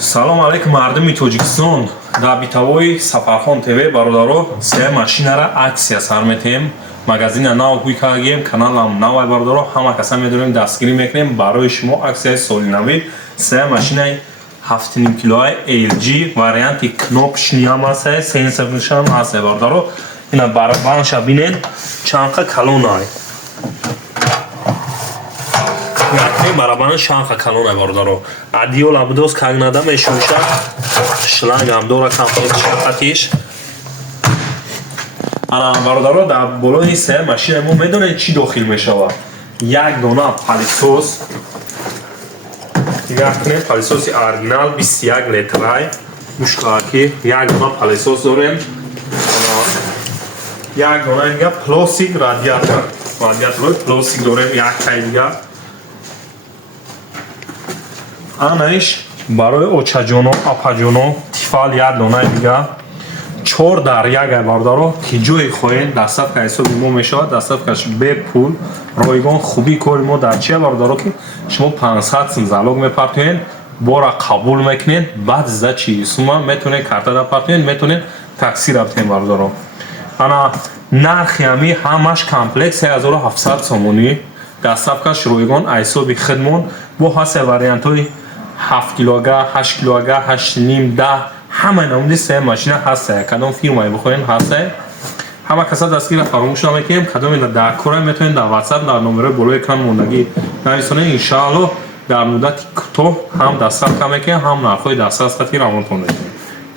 салом алейкум мардуми тоҷикистон. дар битавои Сафархон ТВ бародаро се машинара аксия сар метем. Магазина нав ҳуй кардем, каналам навай бародаро, ҳама каса медонем дастгирӣ мекунем барои шумо аксияи соли навӣ. Се машинаи 7.5 килоаи LG варианти кнопочни ҳам аст, сенсорниш ҳам аст бародаро. Ина барабанша бинед чанқа калонай. Якне барабан шанха калона бародаро. Адиол абдос кагнада мешуша. Шланг ам дора комплект шанхатиш. Ана бародаро дар болои се машина мо медонед чӣ дохил мешавад. Як дона палисос. Якне палисоси оригинал 21 литрай. Мушкаки як дона палисос дорем. Як дона инга пластик радиатор. Радиатор пластик дорем як тай дига. Анаиш барои очаҷоно, апаҷоно, тифал як дона дига 4 дар 1 бародаро ки ҷои хоҳед дастсафка ҳисоби мо мешавад. Дастсафкаш бе пул ройгон хуби кори мо дар чия бародаро ки шумо 500 сум залог мепартоед, бора қабул мекунед, баъд за чӣ сума метонед карта дапартоед, метонед такси рафтем бародаро. Ана нархи ҳами ҳамаш комплект 3700 сомонӣ. Дастсафкаш ройгон ҳисоби хидмон бо ҳасе вариантҳои 7 килога, 8 килога, 8.5, 10 ҳама намуди се машина ҳаст. Кадом фирмае бихоҳем ҳаст. ҳама каса дастгира фаромӯш намекунем. Кадоме дар кора метавонед дар WhatsApp дар номерои болои экран мондагӣ нависонед. Иншааллоҳ дар муддати кӯтоҳ ҳам дастсафка мекунем, ҳам нархҳои дастсафкати равонтон мекунем.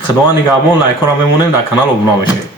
Худованд нигаҳбон. Лайкора мемонем, дар канал обуна мешед.